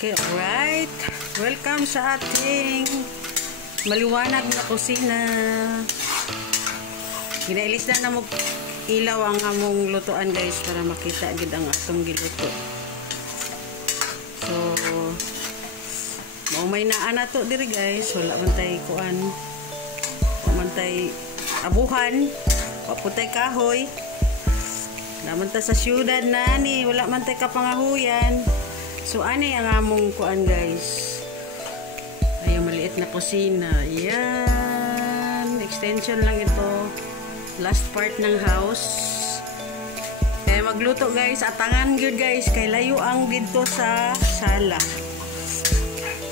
Okay, alright. Welcome sa ating maliwanag na kusina. Ginailis na mo ilaw ang among lutuan guys para makita gid ang atong giluto. So, may naa na to diri guys. Wala man tay kuan. Wala man tay abuhan. Paputay kahoy. Naman ta sa syudad na ni. Wala man tay kapangahuyan. So, ani ang among kuan guys. Ay, maliit na kusina. Yan. Extension lang ito. Last part ng house. Kaya magluto guys. Atangan yun guys. Kay layo ang dito sa sala.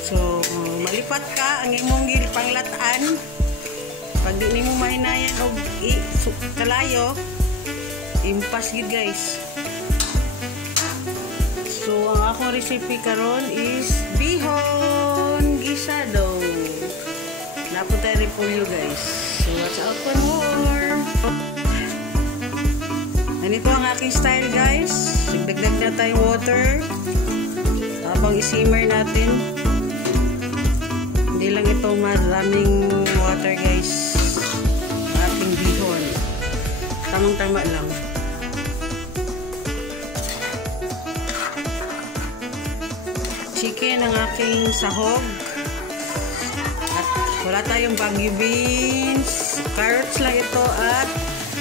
So, malipat ka. Ang imong panglataan. Pag di mo mahinayan o kalayo, impas gid guys. So, ang akong recipe karon is bihon gisado. Napunta rin po yun guys. So, watch out for more. Ganito ang aking style guys. Dagdag na tayong water. Habang isimmer natin. Hindi lang ito maraming water guys. Ating bihon. Tamang-tama lang. Chicken ang aking sahog. At wala tayong bagyo beans. Carrots lang ito at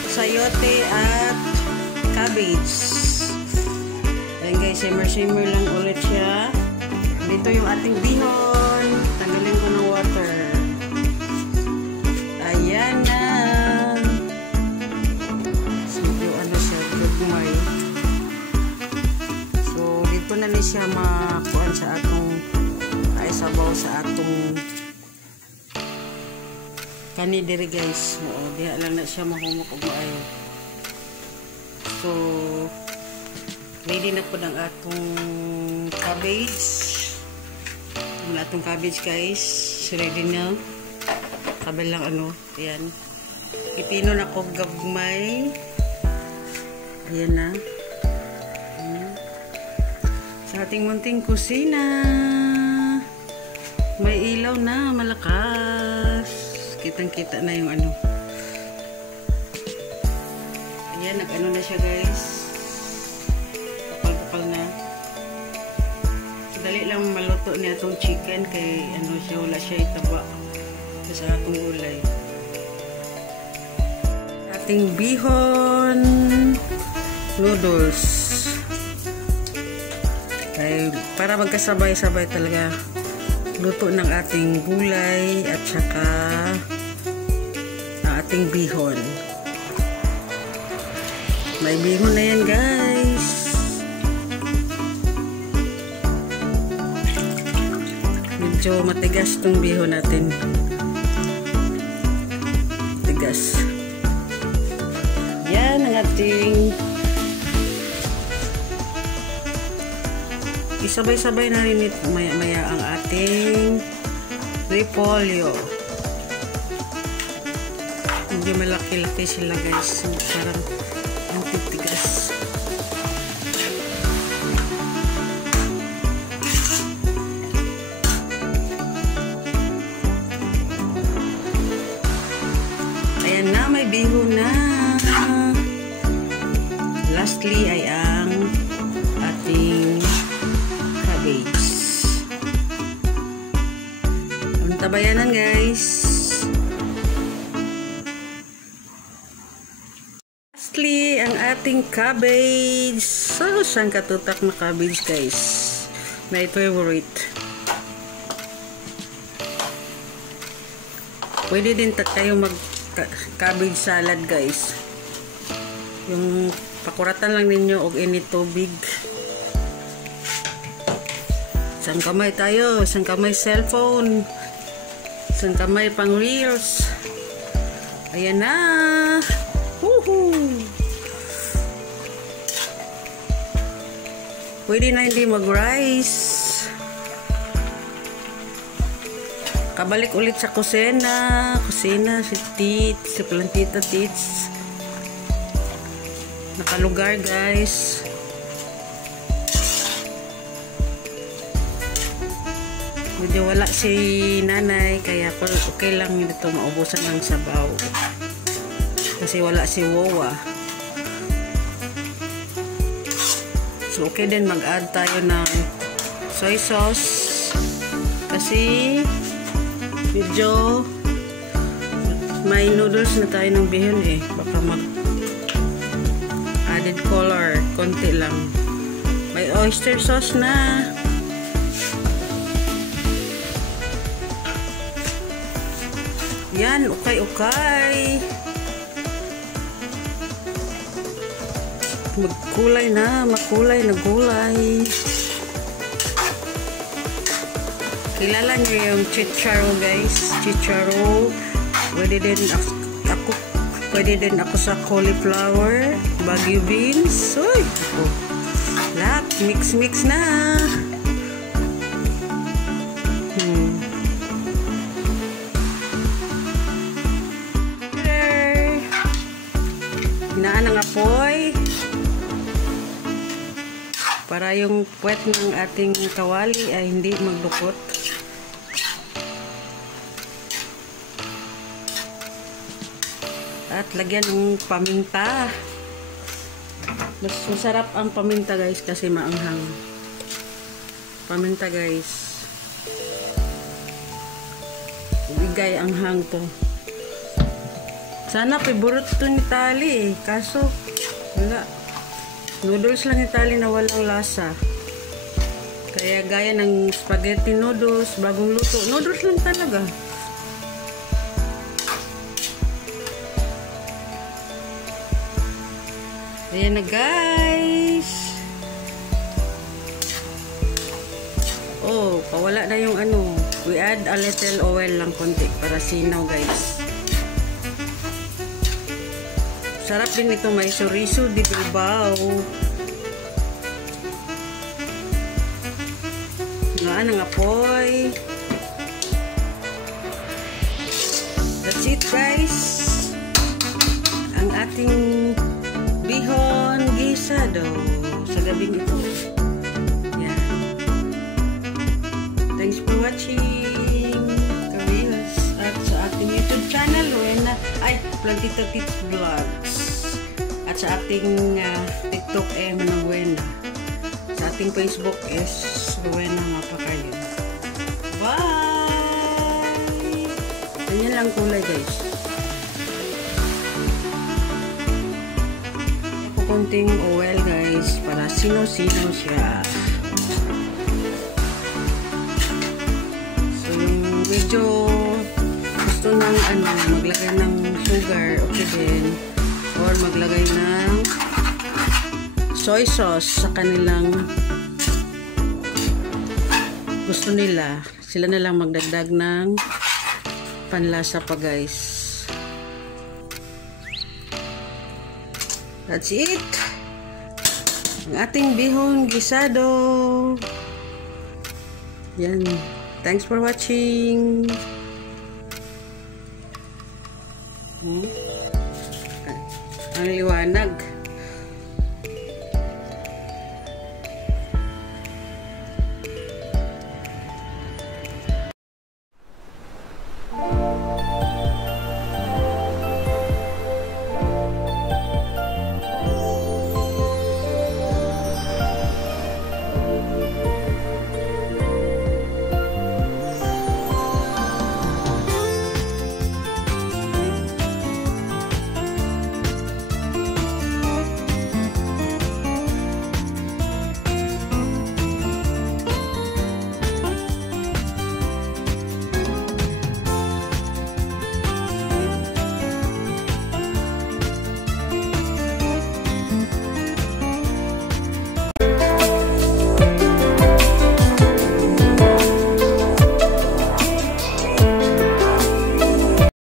sayote at cabbage. Ayan guys, simmer lang ulit siya. Dito yung ating bihon. Tanggalin ko ng water. Ayan na. Medyo ano siya, gagmay. So, dito na ni siya makuhan sa atong ay sabaw sa atong kani diri guys. Oo, diha lang na siya mahumok og maayo. So, ready na po ang atong cabbage. Ang atong cabbage guys. Ready na. Kabilang ano. Ayan. Ipino na ko gagmay. Ayan na. Sa ating munting kusina. May ilaw na. Malakas. Kitang-kita na yung ano. Ayan. Nag-ano na siya guys. Kapal-kapal na. Dali lang maluto niya itong chicken. Kay ano siya. Wala siya itaba. Sa atong gulay. Ating bihon noodles. Ay, para magkasabay-sabay talaga luto ng ating gulay at saka ang ating bihon. May bihon na yan guys. Medyo matigas itong bihon natin. Tigas. Yan ang ating isabay-sabay na rin ito maya-maya ang ating repolyo. Hindi malaki-laki sila guys. Parang ang titigas. Ayan na, may bihon na. Lastly ay ang ating cabbage. Ang tabayanan guys. Lastly ang ating cabbage. So, saan katutak na cabbage guys? My favorite. Pwede din kayo mag cabbage salad guys. Yung pakuratan lang ninyo og init tubig. Isang kamay tayo, isang kamay cellphone, isang kamay pang reels. Ayan na. Woohoo! Pwede na hindi mag-rice. Kabalik ulit sa kusina. Kusina si Tits, si Plantita Tits. Nakalugar guys. Medyo wala si nanay, kaya okay lang dito maubusan ng sabaw. Kasi wala si Wowa. So, okay din mag-add tayo ng soy sauce. Kasi medyo may noodles na tayo ng bihon eh. Baka added color. Konti lang. May oyster sauce na. Yan, ukay-ukay. Magkulay na, makulay na gulay. Kilala niyo yung chicharo, guys. Chicharo. Pwede din ako sa cauliflower, Baguio beans. Uy! Lahat, mix na. Hinaan ang apoy para yung puwet ng ating kawali ay hindi maglukot. At lagyan ng paminta. Mas masarap ang paminta, guys, kasi maanghang. Paminta, guys. Bigay ang hang to. Sana favorite to ni Tali eh. Kaso, wala. Noodles lang ni Tali na walang lasa. Kaya gaya ng spaghetti noodles, bagong luto. Noodles lang talaga. Ayan na, guys. Oh, pawala na yung ano. We add a little oil lang konti para sinaw, guys. Sarap din ito, may chorizo di Bilbao. Gaan ang apoy. That's it, guys. Ang ating bihon gisado sa gabing ito. Yan. Thanks for watching, Karilas. At sa ating YouTube channel, Rowena, Plantito Tips Vlogs. At sa ating TikTok, Manabuena. Sa ating Facebook is Rowena Mapakayo. Bye! Ganyan lang kulay, guys. Konting oil, guys, para sino-sino siya. So, yung medyo gusto ng maglagay ng sugar, okay din. Or maglagay ng soy sauce sa kanilang gusto nila. Sila na lang magdagdag ng panlasa pa, guys. That's it. Ang ating bihon gisado. Yan. Thanks for watching. Ang liwanag.